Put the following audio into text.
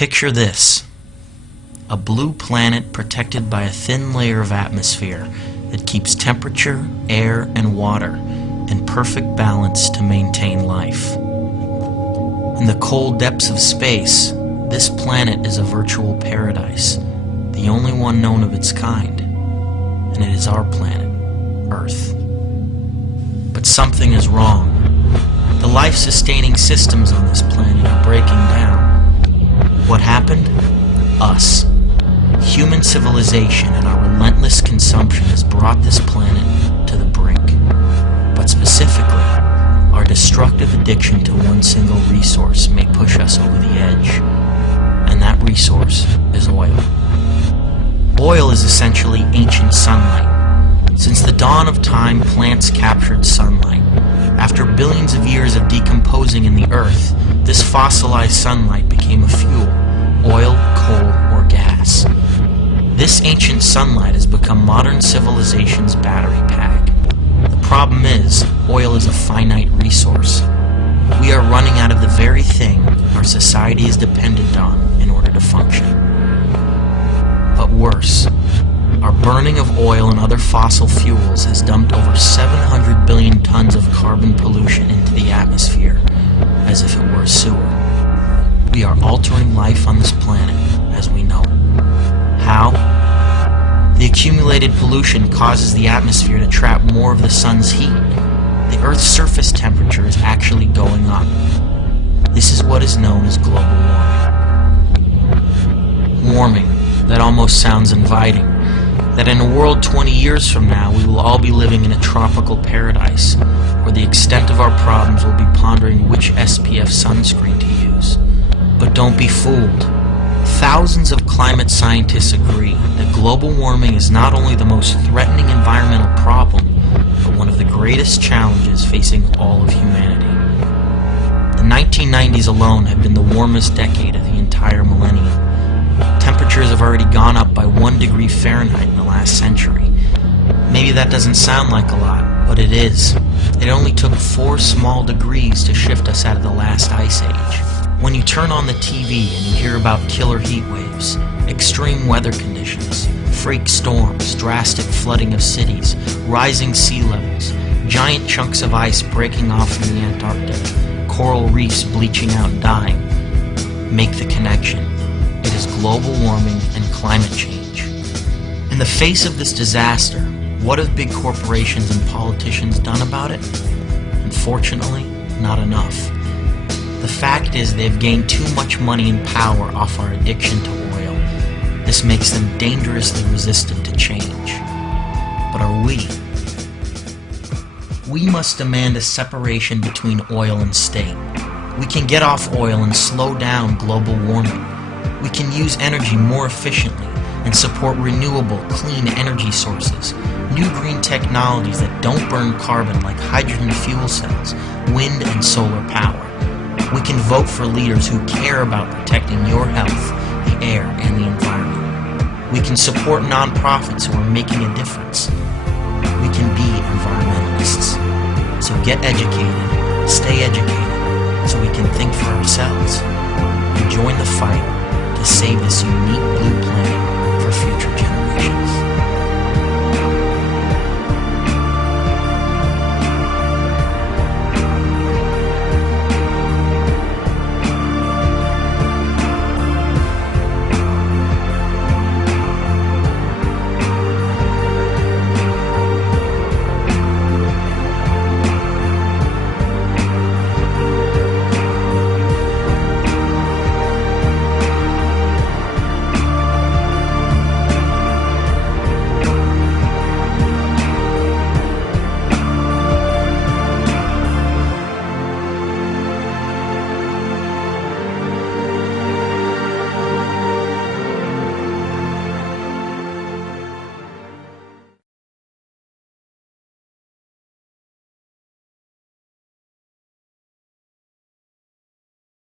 Picture this: a blue planet protected by a thin layer of atmosphere that keeps temperature, air, and water in perfect balance to maintain life. In the cold depths of space, this planet is a virtual paradise, the only one known of its kind, and it is our planet, Earth. But something is wrong. The life-sustaining systems on this planet are breaking down. What happened? Us. Human civilization and our relentless consumption has brought this planet to the brink. But specifically, our destructive addiction to one single resource may push us over the edge. And that resource is oil. Oil is essentially ancient sunlight. Since the dawn of time, plants captured sunlight. After billions of years of decomposing in the earth, this fossilized sunlight became a fuel: oil, coal, or gas. This ancient sunlight has become modern civilization's battery pack. The problem is, oil is a finite resource. We are running out of the very thing our society is dependent on in order to function. But worse, our burning of oil and other fossil fuels has dumped over 700 billion tons of carbon pollution into the atmosphere, as if it were a sewer. We are altering life on this planet as we know it. How? The accumulated pollution causes the atmosphere to trap more of the sun's heat. The Earth's surface temperature is actually going up. This is what is known as global warming. Warming, that almost sounds inviting. That in a world 20 years from now, we will all be living in a tropical paradise, where the extent of our problems will be pondering which SPF sunscreen to use. But don't be fooled. Thousands of climate scientists agree that global warming is not only the most threatening environmental problem, but one of the greatest challenges facing all of humanity. The 1990s alone have been the warmest decade of the entire millennium. Temperatures have already gone up by 1 degree Fahrenheit in the last century. Maybe that doesn't sound like a lot, but it is. It only took 4 small degrees to shift us out of the last ice age. When you turn on the TV and you hear about killer heat waves, extreme weather conditions, freak storms, drastic flooding of cities, rising sea levels, giant chunks of ice breaking off in the Antarctic, coral reefs bleaching out and dying, make the connection. It is global warming and climate change. In the face of this disaster, what have big corporations and politicians done about it? Unfortunately, not enough. The fact is they've gained too much money and power off our addiction to oil. This makes them dangerously resistant to change. But are we? We must demand a separation between oil and state. We can get off oil and slow down global warming. We can use energy more efficiently and support renewable, clean energy sources, new green technologies that don't burn carbon like hydrogen fuel cells, wind and solar power. We can vote for leaders who care about protecting your health, the air, and the environment. We can support nonprofits who are making a difference. We can be environmentalists. So get educated, stay educated, so we can think for ourselves.